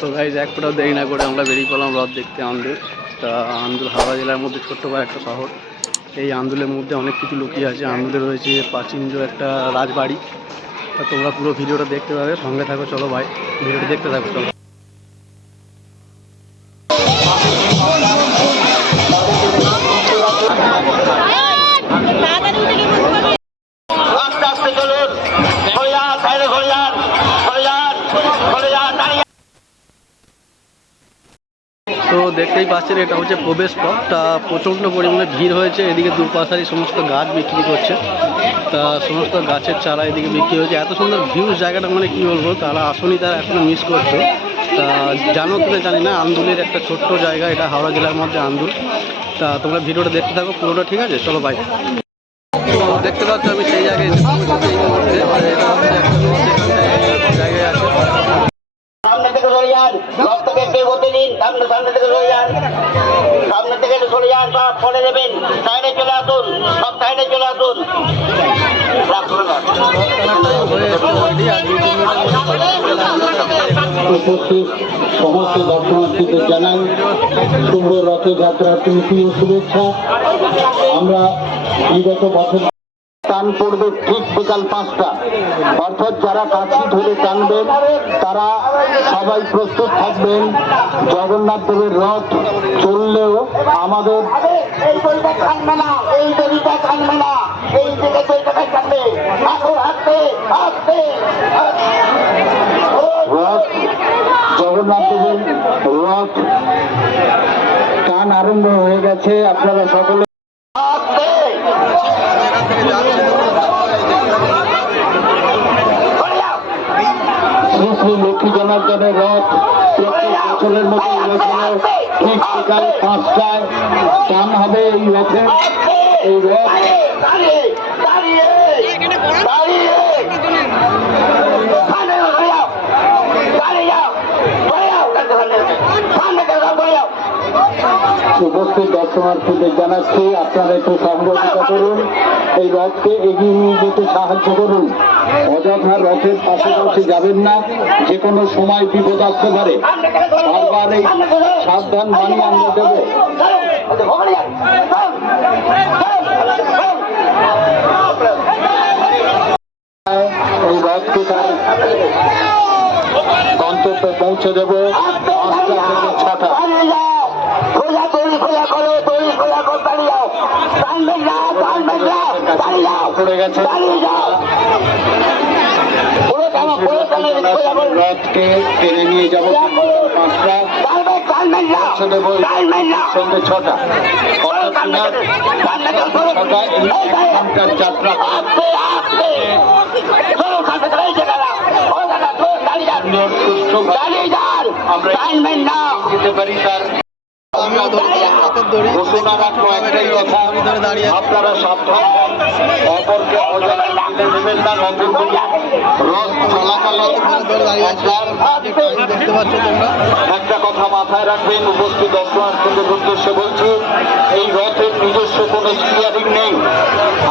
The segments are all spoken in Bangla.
তো গাইজ এক ফোটাও দেরি না করে আমরা বেরিয়ে পড়লাম রথ দেখতে আন্দুল। তা আন্দুল হাওড়া জেলার মধ্যে ছোট্ট বা একটা শহর। এই আন্দুলের মধ্যে অনেক কিছু লুকিয়ে আছে। আন্দুলে রয়েছে প্রাচীন একটা রাজবাড়ি। তা তোমরা পুরো ভিডিওটা দেখতে পাবে, সঙ্গে থাকো। চলো ভাই, ভিডিওটা দেখতে থাকো। চলো। তো দেখতেই পাচ্ছেন এটা হচ্ছে প্রবেশ পথটা, প্রচণ্ড পরিমাণে ভিড় হয়েছে। এদিকে দুপাশারই সমস্ত গাছ বিক্রি করছে। তা সমস্ত গাছের চারা এদিকে বিক্রি হয়েছে। এত সুন্দর ভিউজ জায়গাটা, মানে কি বলবো, তারা আসনি, তারা এখনো মিস করছো। তা জানো কিনা জানি না, আন্দুলের একটা ছোট্ট জায়গা এটা, হাওড়া জেলার মধ্যে আন্দুল। তা তোমরা ভিডিওটা দেখতে থাকো পুরোটা, ঠিক আছে? চলো ভাই। দেখতে পাচ্ছ আমি সেই জায়গায় জায়গায় আছে। সামনে থেকে সরে যান, রথ থেকে কেউ হতে দিন, সামনে থেকে সরে যান, সামনে থেকে সরে যান, সব পরে দেবেন, সাইডে চলে আসুন, সব সাইডে চলে আসুন। উপস্থিত সমস্ত দর্শনার্থীদের জানাই শুভ রথযাত্রার প্রীতি ও শুভেচ্ছা। আমরা বিগত বছর টান পড়বে ঠিক বিকাল 5টা, অর্থাৎ যারা কাছি ধরে টানবেন তারা সবাই প্রস্তুত থাকবেন। জগন্নাথ দেবের রথ চললেও আমাদের এই দড়িটা টানবে না, এই দড়িটা টানবে না, এই দিকে দড়িটা টানবে, আসো হাঁটতে হাঁটতে। রথ জগন্নাথ দেবের রথ টান আরম্ভ হয়ে গেছে। আপনারা সকলে শ্রী শ্রী লক্ষ্মী জনার্দনের রথ প্রত্যেক বছরের মতো এবছরও ঠিক বিকাল 5টায় টান হবে। এই রথে এই রথ উপস্থিত দর্শনার্থীদের জানাচ্ছি আপনারা একটু সহযোগিতা করুন, এই রথকে এগিয়ে নিয়ে যেতে সাহায্য করুন। অযথা রথের পাশাপাশি যাবেন না, যে কোনো সময় বিপদ আসতে পারে। বারবার এই সাবধান বাণী আমরা দেব। এই রথকে তার গন্তব্যে পৌঁছে দেব 5টা থেকে 6টা। পড়ে গেছে রথকে টেনে নিয়ে যাবো 5টা, পৌঁছে দেবো সন্ধ্যে 6টা। যাত্রা আমরা যেতে পারি তার ঘোষণা রাখবো একটাই কথা, আপনারা সাবধান, অপরকে দেবেন না। রথ চলাকালে একটা কথা মাথায় রাখবেন, উপস্থিত দর্শনার্থীদের উদ্দেশ্যে বলছি, এই রথের নিজস্ব কোনো স্টিয়ারিং নেই।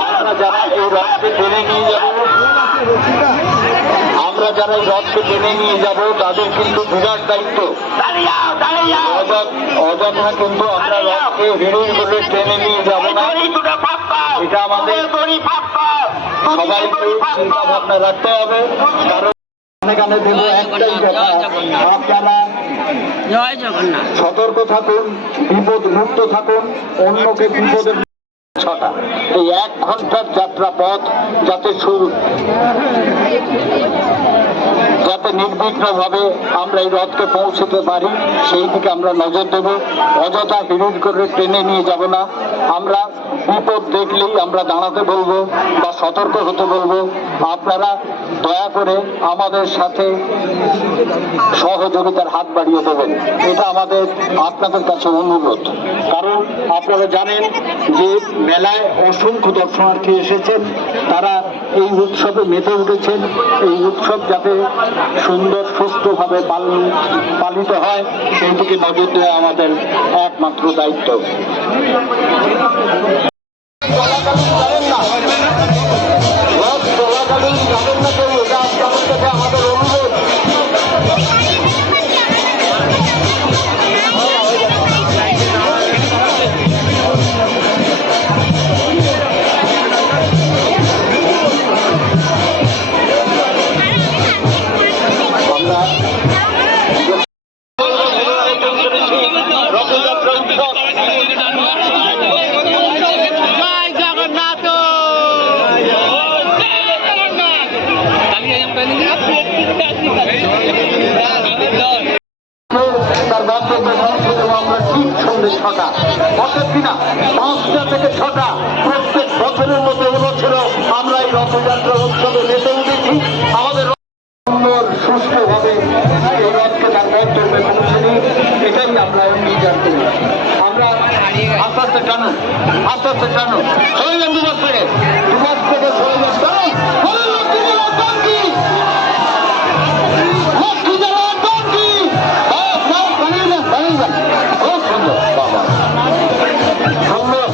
আমরা যারা এই রথকে টেনে নিয়ে যাব তাদের কিন্তু বিরাট দায়িত্ব। অযথা কিন্তু আমরা রথকে হিড়ির করে টেনে নিয়ে যাব না, এটা আমাদের সবাইকে চিন্তা ভাবনা রাখতে হবে। কারণ এখানে দেবো একটাই কথা, আপনারা সতর্ক থাকুন, বিপদ মুক্ত থাকুন, অন্যকে বিপদে 6টা। এই 1 ঘন্টার যাত্রা পথ যাতে নির্বিঘ্নভাবে আমরা এই রথকে পৌঁছতে পারি, সেই দিকে আমরা নজর দেব। অযথা হিড়ির করে টেনে নিয়ে যাব না। আমরা বিপদ দেখলেই আমরা দাঁড়াতে বলবো বা সতর্ক হতে বলবো। আপনারা দয়া করে আমাদের সাথে সহযোগিতার হাত বাড়িয়ে দেবেন, এটা আমাদের আপনাদের কাছে অনুরোধ। কারণ আপনারা জানেন যে মেলায় অসংখ্য দর্শনার্থী এসেছেন, তারা এই উৎসবে মেতে উঠেছেন। এই উৎসব যাতে সুন্দর সুষ্ঠুভাবে পালিত হয়, সেই দিকে নজর দেওয়া আমাদের একমাত্র দায়িত্ব। আমাদের অনুরোধ। সন্ধ্যে 6টা, বছর কিনা 5টা থেকে 6টা। প্রত্যেক বছরের মতো এবছরও আমরা এই রথযাত্রা উৎসবে মেতে উঠেছি। আমাদের সুন্দর সুষ্ঠুভাবে এই রথকে তার গন্তব্যে পৌঁছে দিই, এটাই আমরা অঙ্গীকার করি। আমরা আস্তে আস্তে টানো, আস্তে আস্তে টানো, সরে যান দুমাস থেকে সরে যান, টানুন। বলো লক্ষ্মী জেলার টঙ্কি, লক্ষ্মী জেলার টঙ্কি। দাঁড়িয়ে যান, দাঁড়িয়ে যান। খুব সুন্দর, বাবা সুন্দর।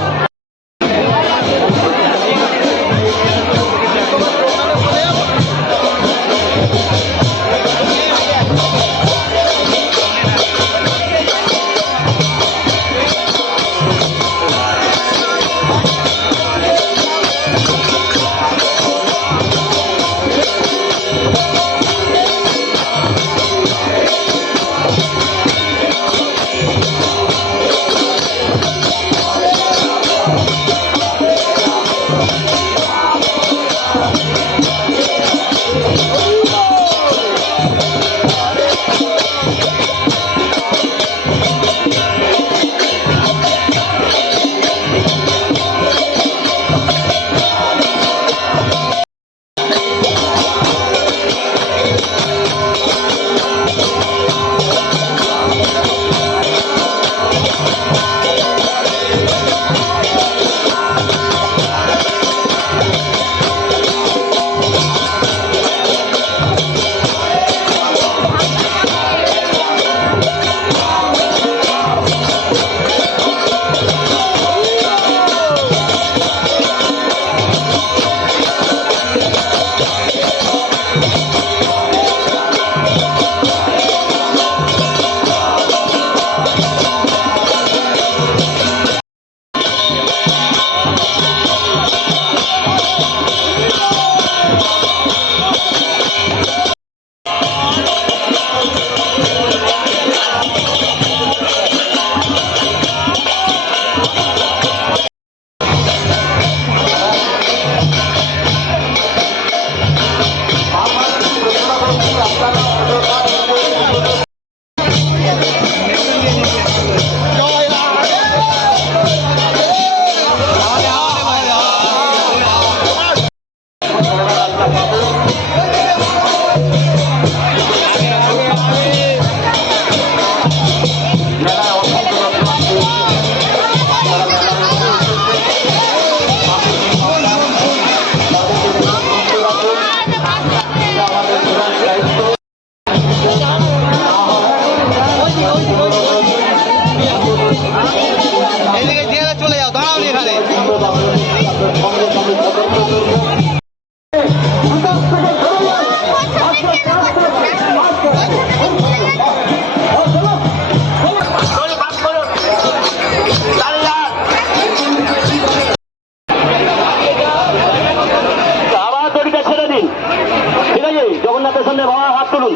জগন্নাথের সামনে বাবা হাত তুলুন,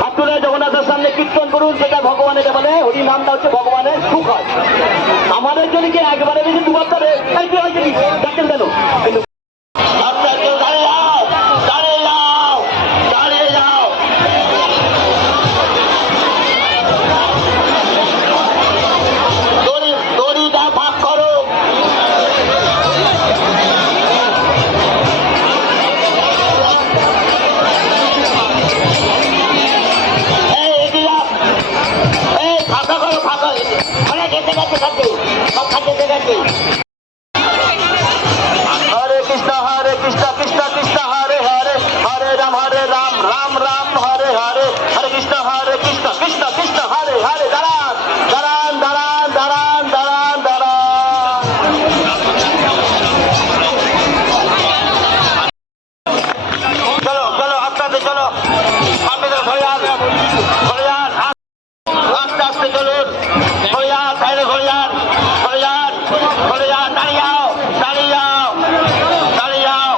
হাত তুলে জগন্নাথের সামনে কীর্তন করুন, যেটা ভগবান এটা বলে, হরি নামটা হচ্ছে ভগবানের সুখ হয়। আমাদের যদি কি একবারে বেশি দুবার ধরে কি হয়েছে, ডাকেন কেন? हरे कृष्ण कृष्ण कृष्ण हरे हरे, हरे राम राम राम हरे हरे, हरे कृष्ण कृष्ण कृष्ण हरे हरे। दाঁড়ান দাঁড়ান দাঁড়ান দাঁড়ান দাঁড়ান দাঁড়ান। চলো চলো আস্তে আস্তে চলো, সামনে তো ঘরে যান, ঘরে যান, আস্তে আস্তে চলুন, ঘরে যান, সাইডে ঘরে যান, ঘরে যান, ঘরে যান, দাঁড়িয়ে যাও, দাঁড়িয়ে যাও, দাঁড়িয়ে যাও।